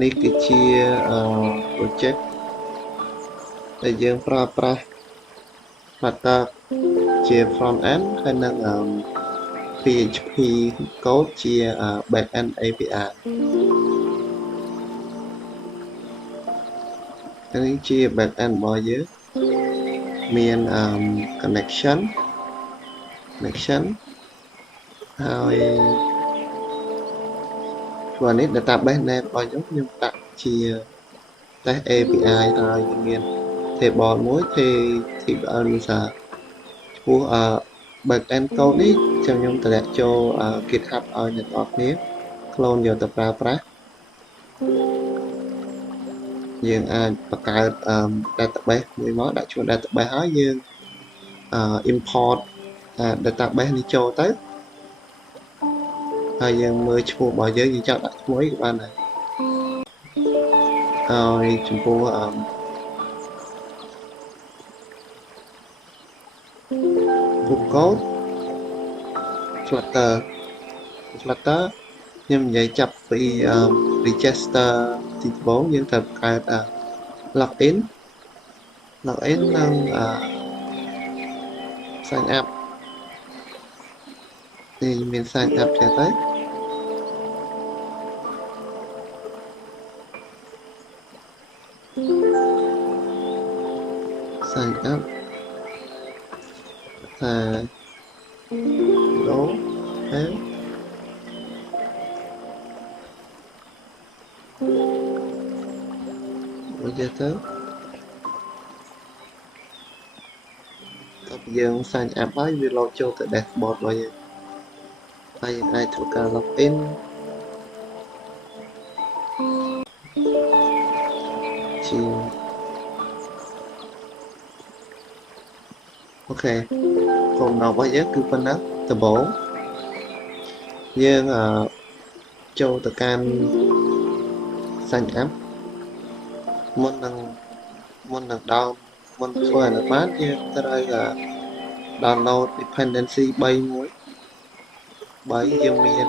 នេះគឺជាproject ដែលយើងប្រើប្រាស់ Flutter ជា front end ហើយនឹងPHP code ជា back end API នេះជា back end របស់យើងមាន connection ហើយព្រោះនេះ database name របស់ខ្ញុំដាក់ជា test API ហើយមាន table មួយ table user ចំពោះback end code នេះខ្ញុំតម្លាក់ចូល GitHub ឲ្យអ្នកនរគ្នា clone យកទៅប្រើប្រាស់យើងអាចបង្កើត database មួយមកដាក់ឈ្មោះ database ហើយយើង import database នេះចូលទៅហើយយើងមើលឈ្មោះរបស់យើងចង់ដាក់ឈ្មោះអីក៏បានដែរហើយចំពោះរូបកូដ Flutter ខ្ញុំនិយាយចាប់ពី register ទីដំបូងយើងត្រូវបង្កើត login និងsign up នេះមាន sign up ចេះទៅsign up ថា logo ហើយមកចេះទៅយើង sign up ហើយវា load ចូលទៅ dashboard របស់យើងហើយយើងអាចធ្វើការ login ជាអូខេគោលដៅរបស់យើងគឺប៉ុណ្ណឹងដំបូងយើងចូលទៅកាន់ sign up មុនធ្វើអានោះបានយើងត្រូវdownload dependency 3យើងមាន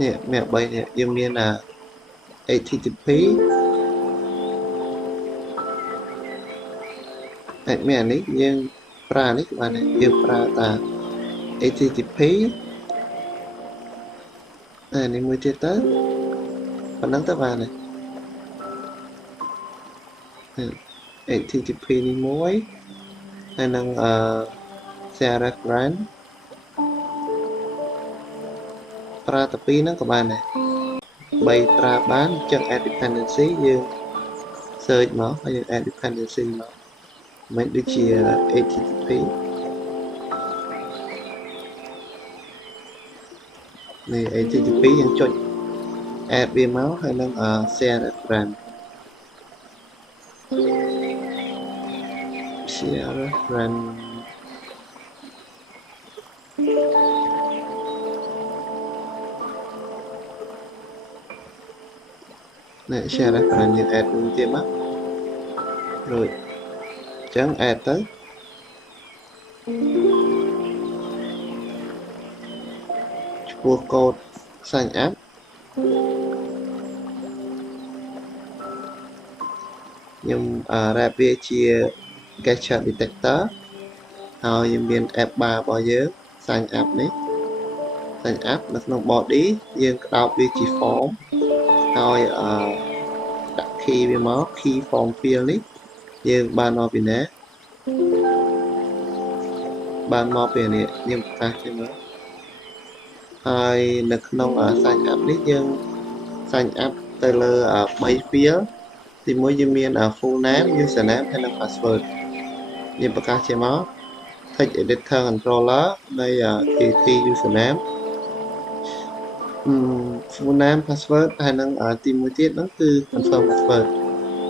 នេះមាន3នេះយើងមានHTTP មាននេះយើងប្រើនេះបានយើងប្រើតា HTTP នេះមួយទៀតទៅប៉ុណ្ណឹងទៅបានហើយHTTP នេះមួយហើយនឹងshare reference ប្រើតែពីរហ្នឹងក៏បានដែរ3ប្រើបានអញ្ចឹង add dependency យើង search មកហើយយើង add dependency មកមិនដូចជា HTTP នេះ HTTP យើងចុច add វាមកហើយនឹង share reference share reference នេះ share reference យើង add មួយទៀតមករួចអញ្ចឹង add ទៅចំពោះ code sign up ខ្ញុំrep វាជា gesture detector ហើយយើងមាន app bar របស់យើង sign up នេះ sign up នៅក្នុង body យើងក្តោបវាជា form ហើយដាក់ key វាមក key form field នេះយើងបានមកពីណាបានមកពីនេះខ្ញុំប្រកាសជើងមើលហើយនៅក្នុង sign up នេះយើង sign up ទៅលើ3 field ទីមួយយើងមាន full name username ហើយនិង password យើងប្រកាសជាមក text editor controller នៃ KT username full name password ហើយនឹងទីមួយទៀតហ្នឹងគឺ confirm password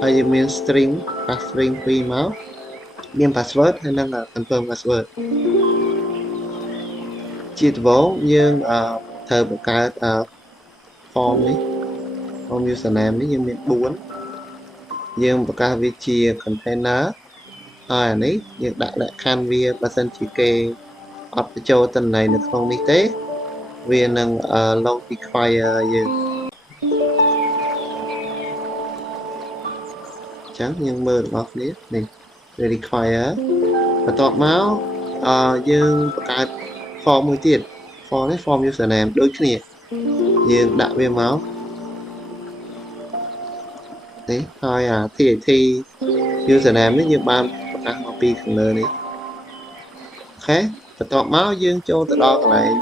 ហើយយើងមាន string pass string ពីរមកមាន password ហើយនឹង confirm password ជាដំបូងយើងត្រូវបង្កើត form នេះ form username នេះយើងមាន4យើងបង្កើតវាជា container ហើយអានេះយើងដាក់លក្ខខណ្ឌវាបើសិនជាគេអត់បញ្ចូលទិន្នន័យនៅក្នុងនេះទេវានឹង log require យើង chẳng nhưng mơ được off nít này require và tọt máu dương cái formមួយទៀត form នេះ form username ដូចគ្នាយើងដាក់វាមកនេះហើយTXT username នេះយើងបានប្រកាសមកពីខាងលើនេះអូខេបន្ទាប់មកយើងចូលទៅដល់កន្លែង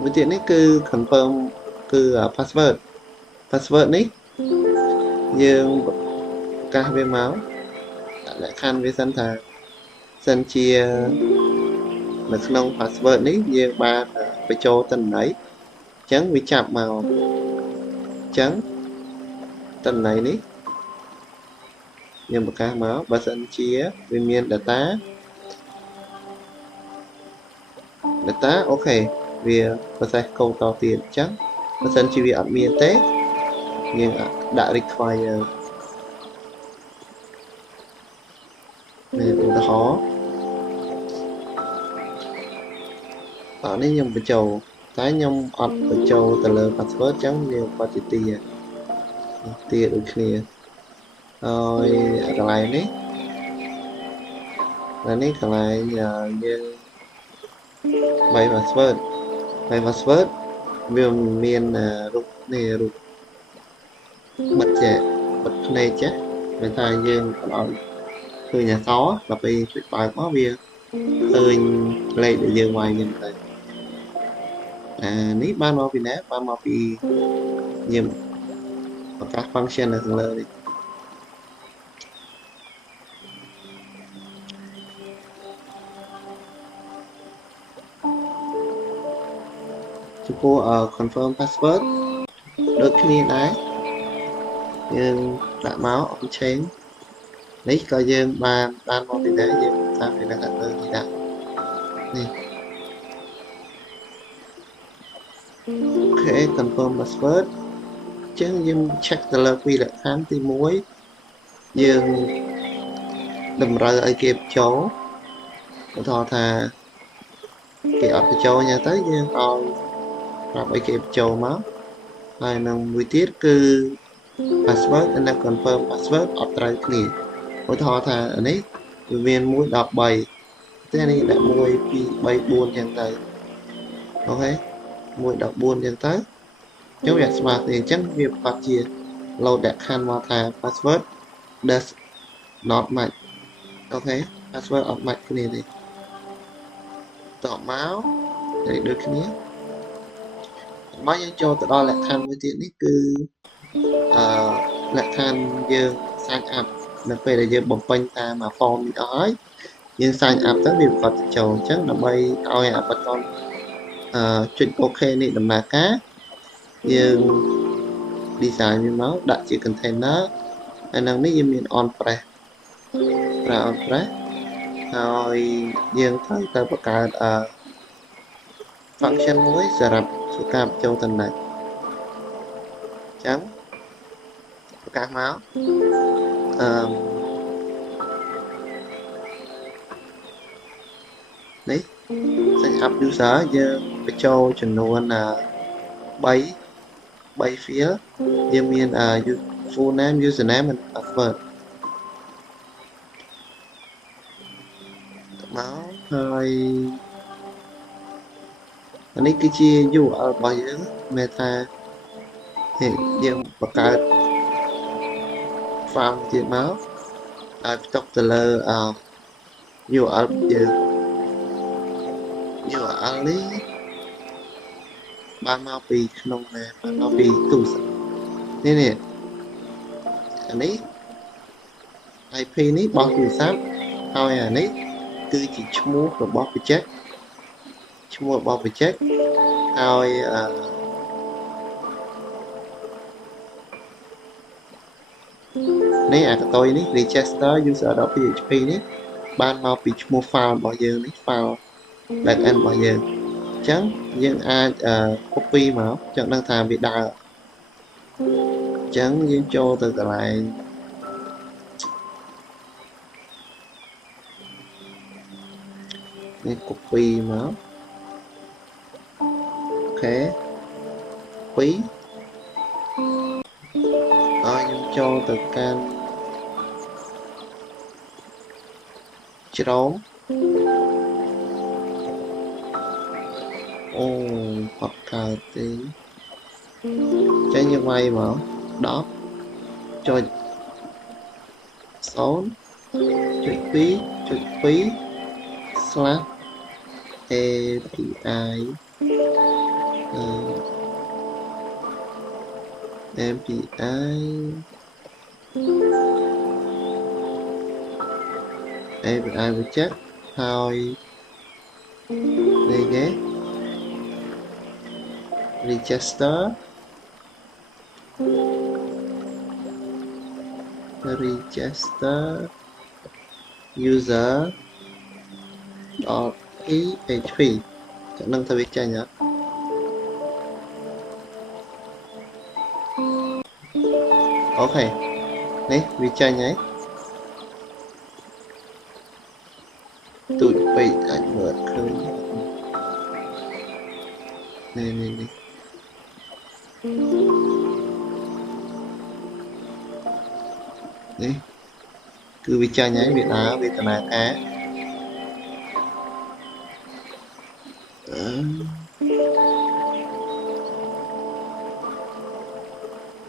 មួយទៀតនេះគឺ confirm គឺ password នេះយើងប្រកាសវាមកដាក់លក្ខខណ្ឌវាសិនថាសិនជានៅក្នុង password នេះយើងបានបញ្ចូលទិន្នន័យអញ្ចឹងវាចាប់មកអញ្ចឹងទិន្នន័យនេះយើងប្រកាសមកបើសិនជាវាមាន data អូខេវា process code តទៀតអញ្ចឹងបើសិនជាវាអត់មានទេយើងដាក់ require នេះឧទាហរណ៍នេះខ្ញុំបញ្ចូលតែខ្ញុំអត់បញ្ចូលទៅលើ password អញ្ចឹងយើងបត់ទីដូចគ្នាហើយកន្លែងនេះកន្លែងយើងby password វាមានរូបនេះរូបបិទភ្នែកចាមិនថាយើងអត់ឃើញអក្សរដល់ពេលចុចបើកមកវាឃើញលេខដែលយើងវាយហ្នឹងទៅនេះបានមកពីណាបានមកពីយើងប្រកាស function នៅខាងលើនេះចំពោះconfirm password ដូចគ្នាដែរយើងដាក់មក on chain នេះក៏យើងបានមកពីណាយើងតាមពីណាខាងលើនេះដាក់នេះអូខេ confirm password អញ្ចឹងយើង check ទៅលើពីលក្ខខណ្ឌទី1យើងតម្រូវឲ្យគេបញ្ចូលឧទាហរណ៍ថាគេអត់បញ្ចូលអញ្ចឹងទៅយើងឲ្យប្រាប់ឲ្យគេបញ្ចូលមកហើយនឹងមួយទៀតគឺ password និង confirm password អត់ត្រូវគ្នាឧទាហរណ៍ថានេះវាមាន1 13តែនេះដាក់1 2 3 4អញ្ចឹងទៅអូខេ1 14អញ្ចឹងទៅខ្ញុំវាស្មើគ្នាអញ្ចឹងវាប្រកាសជា load លក្ខខណ្ឌមកថា password does not match អូខេ password អត់ match គ្នាទេតបមកដូចគ្នាមកយើងចូលទៅដល់លក្ខខណ្ឌមួយទៀតនេះគឺលក្ខខណ្ឌយើង sign up នៅពេលដែលយើងបំពេញតាម form នេះអស់ហើយយើង sign up ទៅវាប្រកាសចូលអញ្ចឹងដើម្បីឲ្យបតនចុច OK នេះដំណើរការយើង design វាមកដាក់ជា container ហើយនឹងនេះយើងមាន on press ប្រើ on press ហើយយើងត្រូវទៅបង្កើតfunction មួយសម្រាប់ធ្វើការបញ្ចូលទិន្នន័យអញ្ចឹងប្រកាសមកនេះ sign up user យើងបញ្ចូលចំនួន3 field យើងមានfull name username និង password មកហើយអានេះគឺជា URL របស់យើងមានថាយើងបង្កើត file ទៀតមកហើយផ្ទុកទៅលើURL យើង URL នេះបានមកពីក្នុងណាបានមកពីទូរស័ព្ទនេះអានេះ IP នេះបោះទូរស័ព្ទហើយអានេះគឺជាឈ្មោះរបស់ project ហើយនេះអាកតុយនេះ register user.php នេះបានមកពីឈ្មោះ file របស់យើងនេះ file backend របស់យើងអញ្ចឹងយើងអាច copy មកចង់ដឹងថាវាដើរអញ្ចឹងយើងចូលទៅកន្លែងនេះ copy មកអូខេ copy ហើយខ្ញុំចូលទៅកាន់ ច្រោមអូអត់កើតទេចេញយើងវាយមក10ចុច0.2.2 slash API API API វាចេះហើយនេះគេ register user .php chẳng nâng theo việc chạy nhá ok này việc chạy nhé tụi bị ảnh vượt khơi này đấy cứ việc chạy nhé việc á việc tận cá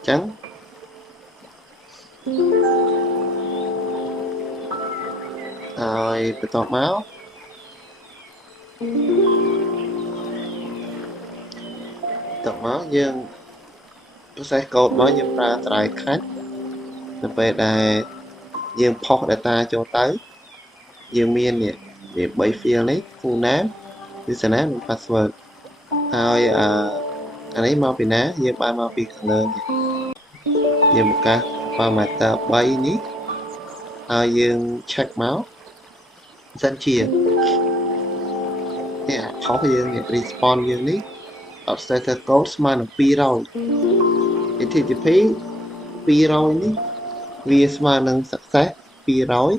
trắng rồi bị tọt máu dương nó sẽ cột nó dương ra tại khách về đài dương port data cho tới dương miên nè để bảy phía lấy full name username password rồi anh ấy mau bị ná dương ba mau bị khẩn lên dương một ca và mặt bay ní dương check máu dân chia nè khó dương nè respawn dương ní status code mà nó pi rồi thì phí pi rồi ní vì mà nâng success pi rồi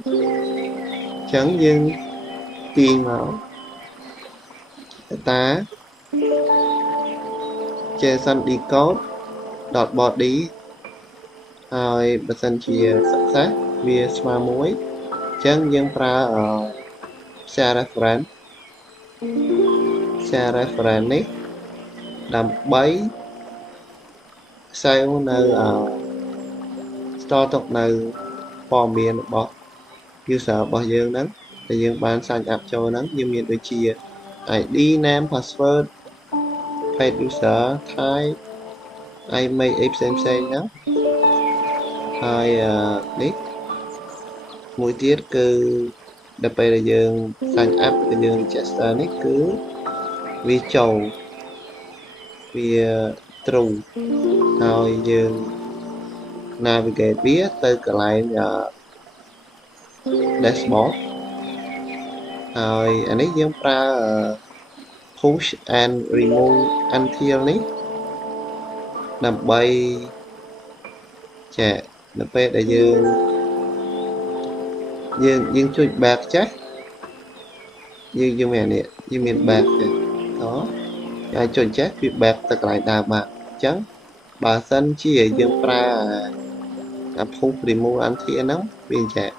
chẳng dương tiền máu ta chơi sân đi code dot body rồi bật sân chia success vì mà muối chẳng dương pra share reference ní làm bấy sao nơi store tục nơi form miền bỏ user bỏ dương nắng thì dương bán sign up cho nắng dương miền đôi chia ID name password page user type email xem nhá hai nick mỗi tiết cứ đập bây là dương sign up là dương register nick cứ vi chầu vì true rồi dương navigate biết tới cái lại dashboard rồi anh ấy dương ra push and remove until ní nằm bay trẻ nằm bay để dương chui bạc chắc dương mẹ nè dương miền bạc đó ai chuẩn chắc việc bạc tất lại đà bạc trắng bà sân chỉ dương ra push remove until nóng viên trẻ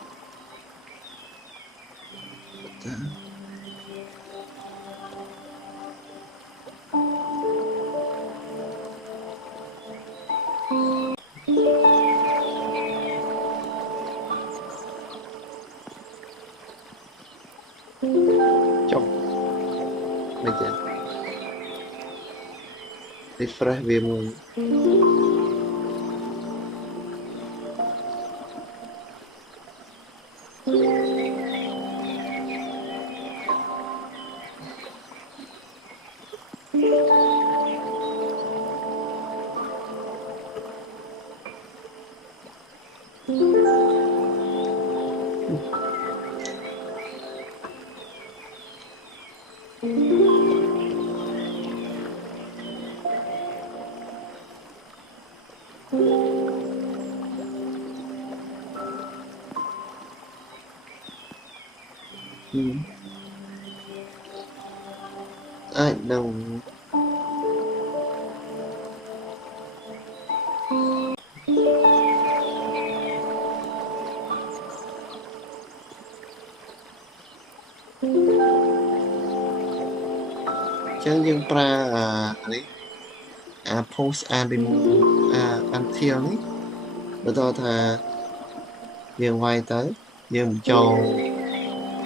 bây giờ refresh về mùi ai đâu ចឹងយើងប្រើនេះpost and remove until នេះបន្តថាយើងវាយទៅយើងបញ្ចូល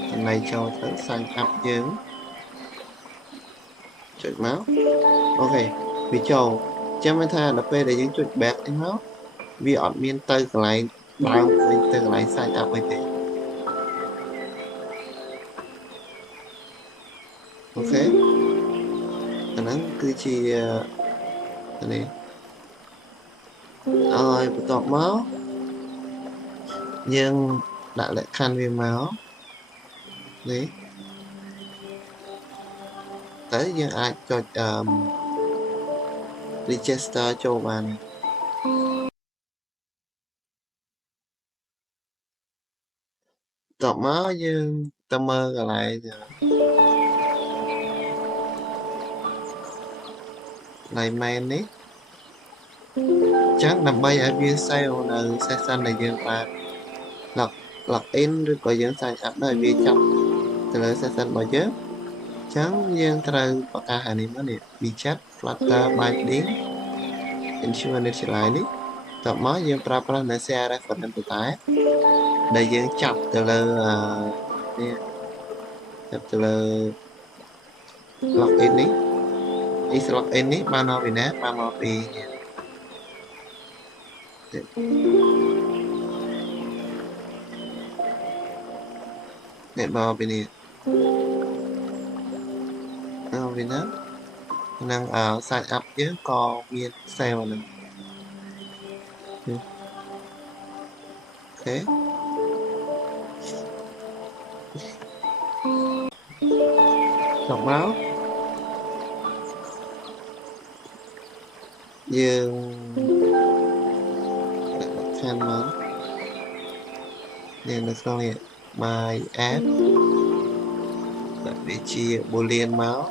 ចំណៃចូលទៅ sign up យើងចុចមកអូខេវាចូលចាំមិនថាដល់ពេលដែលយើងចុច back នេះមកវាអត់មានទៅកន្លែងដើមវិញទៅកន្លែង sign up វិញទេអូខេអាហ្នឹងគឺជានេះឲ្យបន្ទាប់មកយើងដាក់លក្ខខណ្ឌវាមកនេះទៅយើងអាចចុចregister ចូលបានតបមកយើងទៅមើលកន្លែងmain នេះចឹងដើម្បីឲ្យវា save នៅ session ដែលយើងបាន log in ឬក៏យើង sign up ដល់វាចាប់ទៅលើ session របស់យើងចឹងយើងត្រូវបង្កើតអានេះមកនេះ widget flutter binding initialize នេះតបមកយើងប្រើប្រាស់នៅ share reference ទៅតែដែលយើងចាប់ទៅលើនេះចាប់ទៅលើ login នេះ is login នេះបានមកពីណាបានមកពីនេះមកពីនេះមកពីណានឹង sign up យើងក៏មាន sale ហ្នឹងអូខេចុះមកយើងដាក់ខាងមកយើងនៅក្នុងនេះ my app ដាក់វាជា boolean មក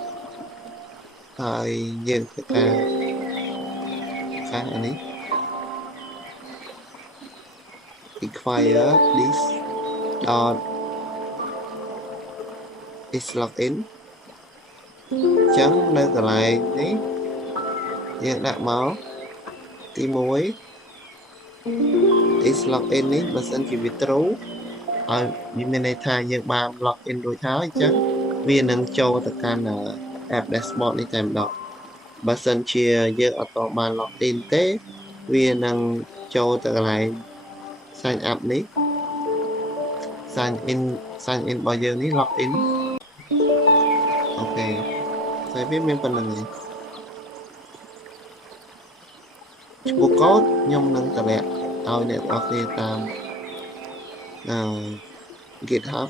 ហើយយើងធ្វើការខាងអានេះ require this dot is login ចឹងនៅកន្លែងនេះយើងដាក់មកទី1 is login នេះបើសិនជាវា true ឲ្យវាមានន័យថាយើងបាន login រួចហើយអញ្ចឹងវានឹងចូលទៅកាន់ app dashboard នេះតែម្ដងបើសិនជាយើងអត់តបាន login ទេវានឹងចូលទៅកន្លែង sign up នេះ sign in របស់យើងនេះ login អូខេតែវាមានប៉ុណ្្នឹងឯងឈ្មោះកូដខ្ញុំនឹងតម្រាក់ឲ្យអ្នកទាំងអស់គ្នាតាមGitHub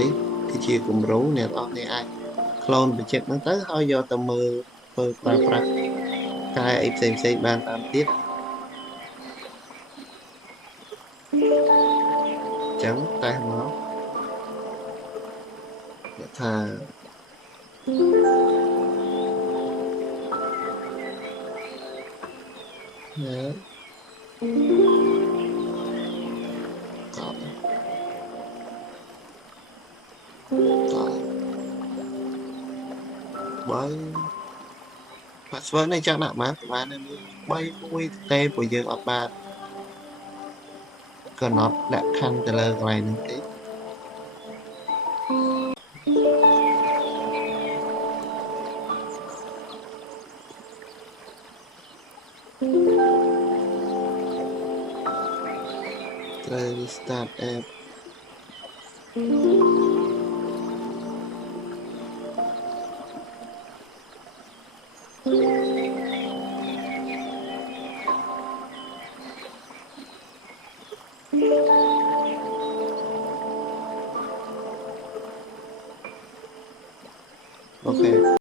នេះគឺជាគំរូអ្នកទាំងអស់គ្នាអាច clone បញ្ជាក់ហ្នឹងទៅហើយយកទៅមើលធ្វើប្រើប្រាស់កែអីផ្សេងៗបានតាមទៀតចឹងតែមកអ្នកថាបើ password នេះចាំដាក់បាន3 1ទេព្រោះយើងអត់បានកំណត់លក្ខខណ្ឌទៅលើកន្លែងនេះទេត្រូវ start app អូខេ